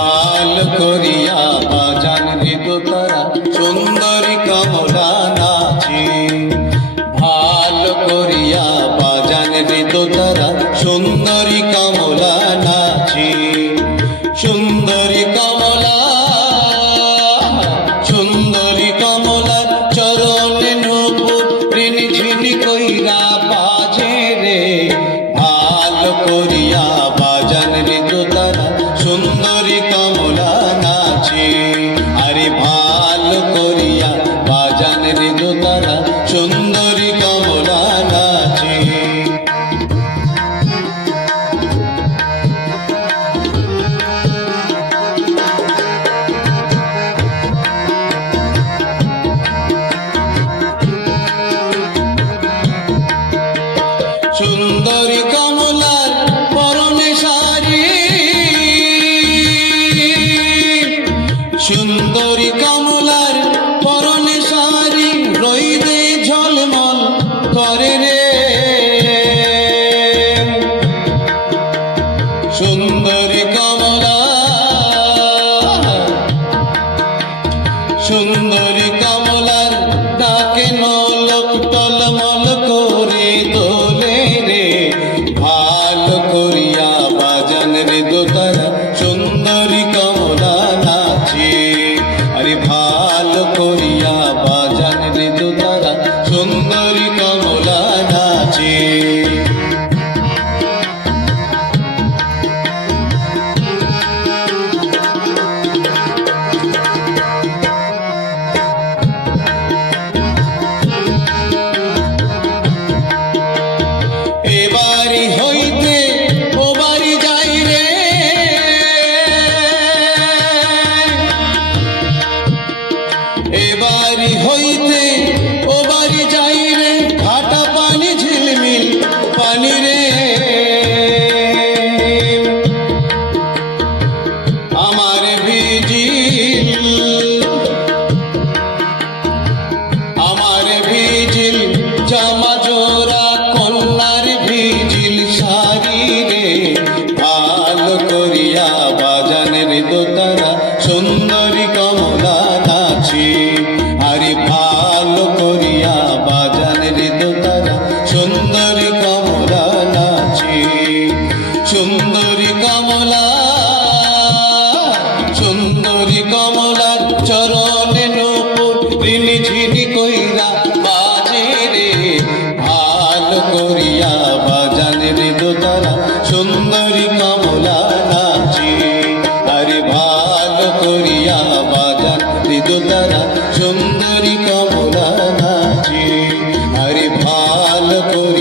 ভালো করিয়া বাজান দিত তারা। সুন্দরী কমলা নাচে। ভালো করিয়া বাজান দিত তারা। সুন্দরী কমলা নাচে। রইদে ঝলমল করে রে। সুন্দরী কমলা সুন্দরী কমলার সুন্দরী কমলা নাচে এবারি হইতে ও বাড়ি যাই রে। এবারি হইতে পানি রে। আমার ভিজিল আমার ভিজিল, জামা জোড়া কন্যার ভিজিল শাড়ি রে। ভালো করিয়া বাজানের দোতারা সুন্দরী কমলা নাচে আরে ভালো করিয়া সুন্দরী কমলা, সুন্দরী কমলার চরণে নপুর ঋণি ঝিনি কইরা বাজে রে, ভালো করিয়া বাজানে রে দোতারা সুন্দরী কমলা নাচে, আরে ভালো করিয়া বাজান রে দোতারা সুন্দরী কমলা নাচে, আরে ভালো করিয়া